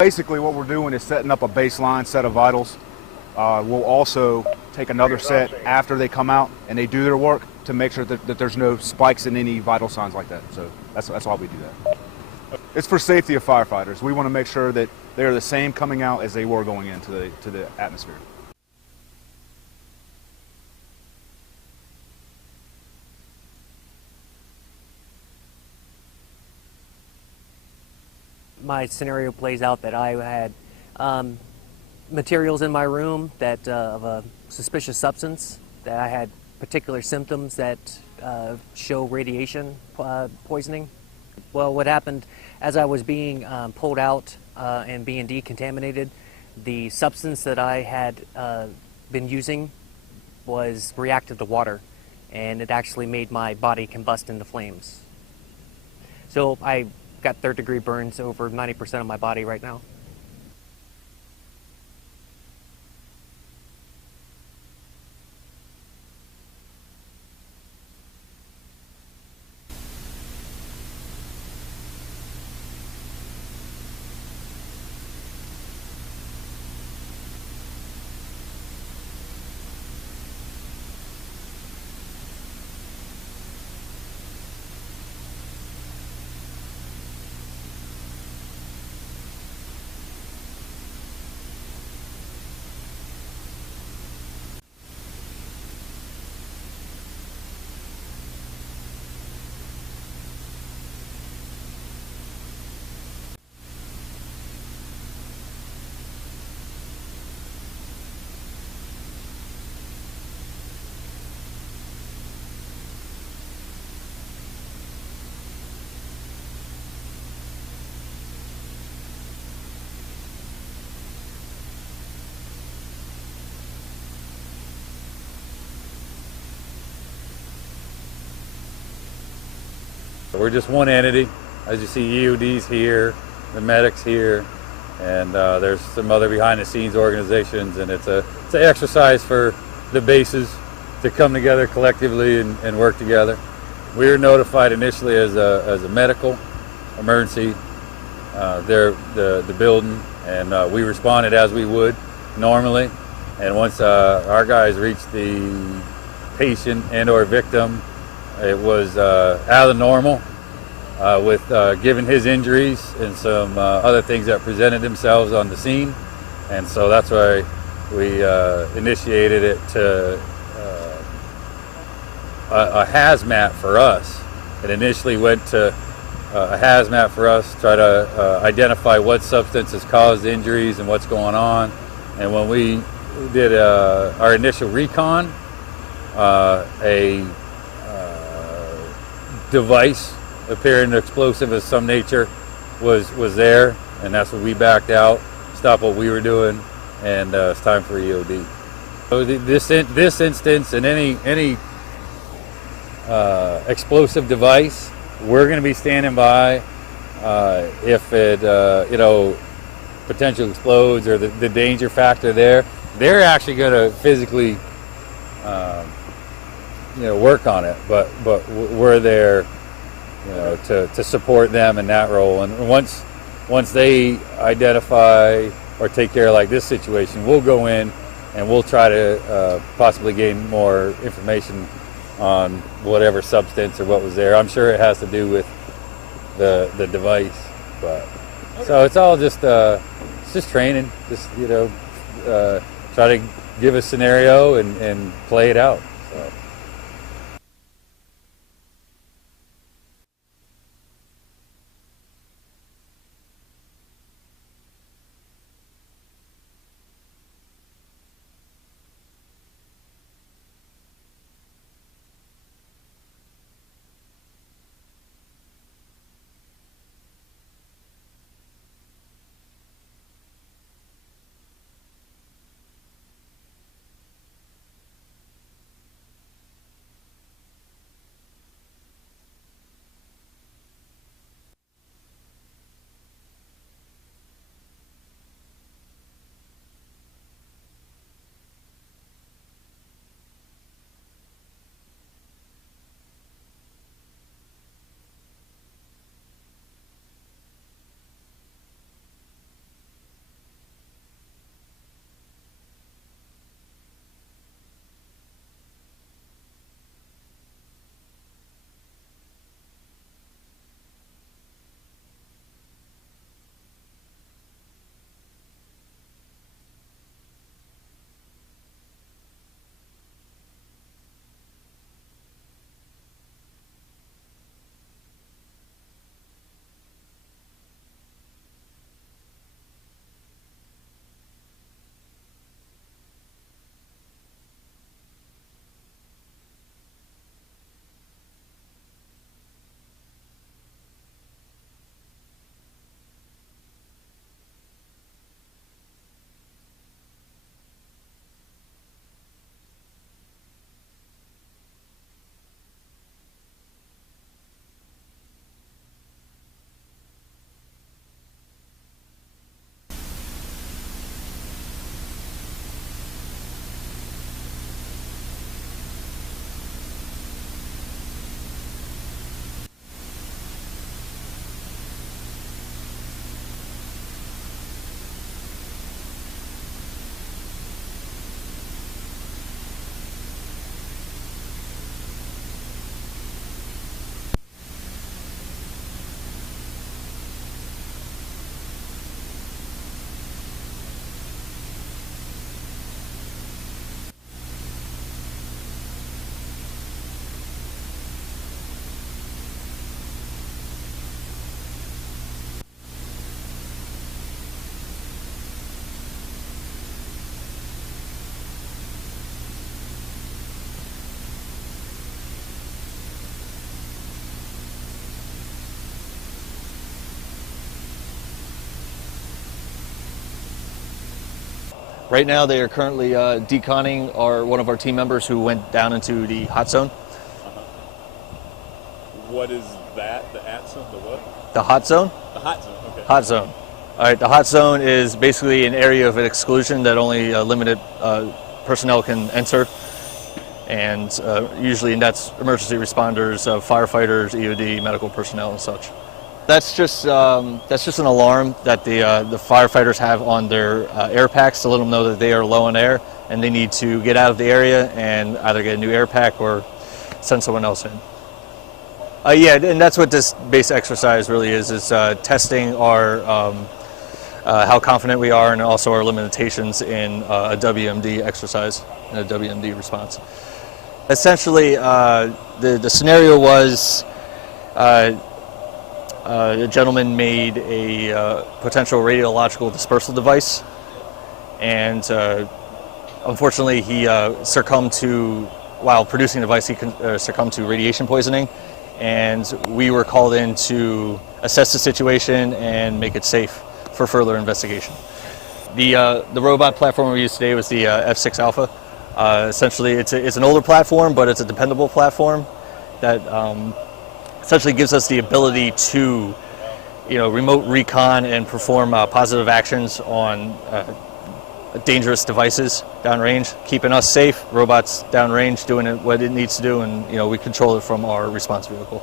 Basically what we're doing is setting up a baseline set of vitals. We'll also take another set after they come out and they do their work to make sure that there's no spikes in any vital signs like that. So that's why we do that. It's for safety of firefighters. We want to make sure that they're the same coming out as they were going into the atmosphere. My scenario plays out that I had materials in my room that of a suspicious substance, that I had particular symptoms that show radiation poisoning. Well, what happened as I was being pulled out and being decontaminated, the substance that I had been using was reactive to water, and it actually made my body combust into flames. So I got third-degree burns over 90% of my body right now. We're just one entity. As you see, EOD's here, the medics here, and there's some other behind-the-scenes organizations, and it's an exercise for the bases to come together collectively and work together. We were notified initially as a medical emergency, the building, and we responded as we would normally. And once our guys reached the patient and/or victim, it was out of the normal, with given his injuries and some other things that presented themselves on the scene. And so that's why we initiated it to a hazmat for us. It initially went to a hazmat for us, try to identify what substances caused injuries and what's going on. And when we did our initial recon, a device appearing explosive of some nature was there, and that's when we backed out, stopped what we were doing, and it's time for EOD. So this instance and any explosive device, we're going to be standing by if it potentially explodes or the danger factor there. They're actually going to physically work on it, but we're there, to support them in that role. And once they identify or take care of like this situation, we'll go in and we'll try to possibly gain more information on whatever substance or what was there. I'm sure it has to do with the device, but so it's all just training, just try to give a scenario and play it out. So. Right now they are currently deconning one of our team members who went down into the hot zone. What is that? The at zone? The what? The hot zone? The hot zone, okay. Hot zone. All right, the hot zone is basically an area of exclusion that only limited personnel can enter. And usually that's emergency responders, firefighters, EOD, medical personnel and such. That's just an alarm that the firefighters have on their air packs to let them know that they are low on air and they need to get out of the area and either get a new air pack or send someone else in. Yeah, and that's what this base exercise really is testing our how confident we are and also our limitations in a WMD exercise and a WMD response. Essentially, the scenario was a gentleman made a potential radiological dispersal device, and unfortunately he succumbed to, while producing the device, he succumbed to radiation poisoning, and we were called in to assess the situation and make it safe for further investigation. The robot platform we used today was the F6 Alpha. Essentially, it's an older platform, but it's a dependable platform that essentially gives us the ability to, remote recon and perform positive actions on dangerous devices downrange, keeping us safe. Robots downrange doing what it needs to do, and we control it from our response vehicle.